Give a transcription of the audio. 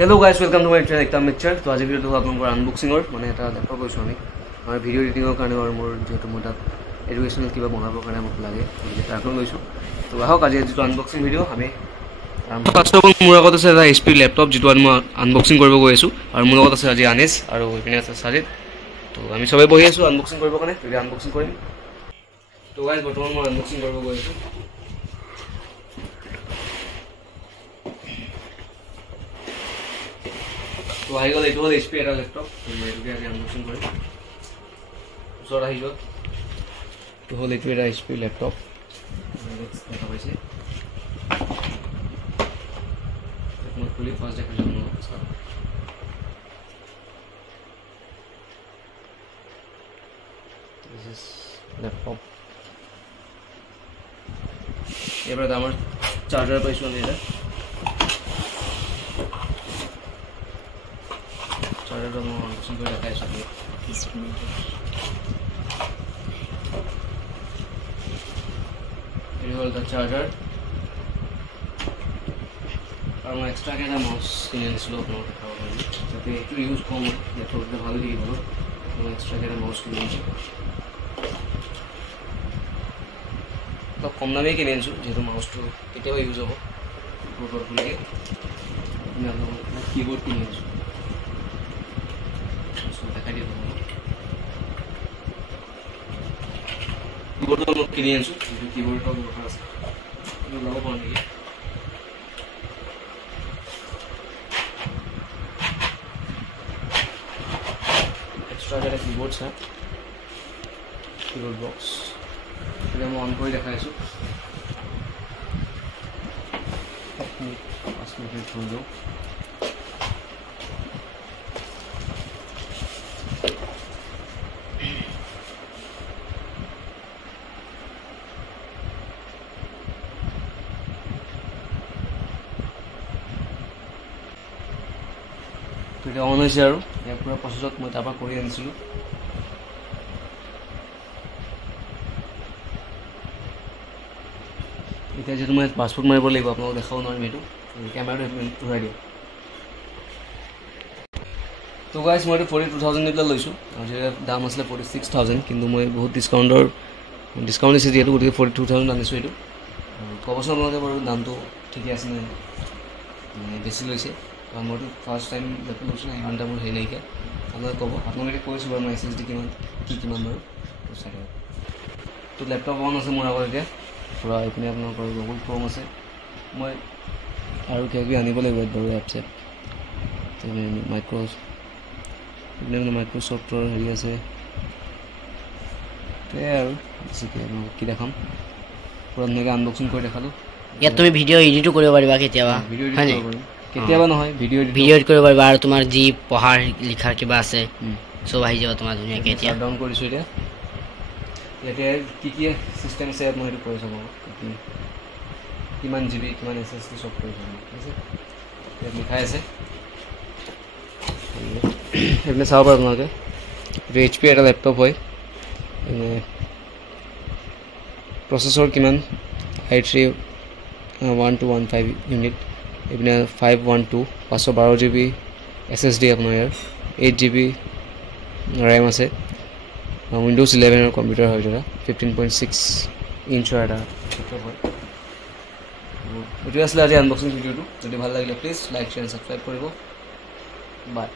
Hello guys welcome to my channel Ekta mixture. तो आज video आपलोকৰ আনবক্সিঙৰ মানে এটা ল্যাপটপ লৈছো আমি আমাৰ ভিডিও এডিটিঙৰ কাৰণে আৰু মোৰ যেটো মোৰ তাত এডুকেশনাল কিবা বনাবৰ কাৰণে মোক লাগে এটা এখন লৈছো। তো আহক আজি যেটো আনবক্সিং ভিডিও আমি ফাৰ্স্ট অফ অল মোৰ আগত আছে এটা HP ল্যাপটপ যেটো আমি আনবক্সিং কৰিব গৈ আছো আৰু মোৰ লগত আছে আজি আনিছ আৰু ইপিনে আছে সাজিদ। তো আমি সবাই বহি আছো আনবক্সিং কৰিবৰ কাৰণে। তো আনবক্সিং কৰিম। তো গাইস বৰ্তমান মই আনবক্সিং কৰিব গৈ আছো। तो आई गल एटो HP এটা ল্যাপটপ মই এটোকে আজি আনবক্সিং কৰিম। ওচৰত আহি যোৱা। তো হল এটো এটা HP ল্যাপটপ দেখা পাইছে। মই খুলি ফাৰ্স্ট দেখা যাম ন। This is laptop. এবারে আমার চার্জার পাইছো এটা। चार्जर को अनबॉक्सिंग कर रखा है सामने। ये वाला चार्जर और मैं एक्स्ट्रा के ना माउस किने स्लो अपना दिखाओ जब ये एक्चुअली यूज कम है या थोड़ा भालो दी बोलो तो एक्स्ट्रा के ना माउस किने तो कम दामे किने जेतो माउस तो केतेबा यूज हो प्रोडक्ट লাগে না कीबोर्ड किने कीबोर्ड तो किने आनছো कीबोर्ड तो দরকার আছে এটা লাভ পাওয়া নেকি एक्स्ट्रा যেটা कीबोर्ड আছে कीबोर्ड বক্স এটা আমি অন করে দেখাইছো। 5 মিনিট হলো। তো এটা অন হৈছে আৰু ইয়াৰ পুৰা প্ৰসেছত মই তাপা কৰি আনিছিলো। এতিয়া যেটো মই পাসপোৰ্ট মাৰিব লাগিব আপোনাক দেখাও নোৱাৰিম এটো ক্যামেৰাটো ঘূৰাই দিও। তো গাইস মই 42000 নিলা লৈছো আৰু যে দাম আছিল 46000 কিন্তু মই বহুত ডিসকাউন্ট দিছে যেটো গতিকে 42000 আনিছো এটো। কবছৰ লগতে বাৰু দামটো ঠিকই আছে নে বেছি লৈছে। মই ফাৰ্স্ট টাইম ল্যাপটপ লৈছো ইমানটা মোৰ হেই নাইকে আপোনাক কব আপোনালোকে কৈছো বাৰু মই SSD কিমান বাৰু তো চাই তো ল্যাপটপ অন আছে মোৰ আগত এতিয়া পুৰা ইপিনে আপোনালোকৰ গুগল ক্ৰোম আছে। মই আৰু কিবা আনিব লাগিব বাৰু এপছ তো মাইক্ৰোসফটৰ হেৰি আছে তে আৰু কি দেখাম পুৰা ধুনীয়াকৈ আনবক্সিং কৰি দেখালো। ইয়াত তুমি ভিডিও এডিটো কৰিব পাৰিবা কেতিয়াবা হয় কেতিয়াবা নহয় ভিডিও এডিট কৰিব পাৰিবা আৰু তোমাৰ যি পঢ়াৰ লিখাৰ কিবা আছে সব আহি যাব তোমাৰ ধুনীয়াকৈ। এতিয়া ডাউন কৰিছো এতিয়া ইয়াতে কি সিস্টেম আছে মই এটা কৈ চাম কিমান জিবি কিমান SSD সব কৈ চাম ঠিক আছে। ইয়াত লিখাই আছে এনে চাও বাৰু আপোনালোকে HP এটা ল্যাপটপ হয় এনে প্ৰসেসৰ কিমান i3 1215 ইউনিট এপিনে 512 512 GB SSD আপোনাৰ ইয়াৰ 8 GB RAM আছে উইন্ডোজ 11 এৰ কম্পিউটাৰ হয় যেটা 15.6 ইঞ্চৰ এটা ল্যাপটপ হয়। এটো আসলে আজি আনবক্সিং ভিডিওটো যদি ভাল লাগিলে প্লিজ লাইক শেয়ার সাবস্ক্রাইব কৰিব বাই।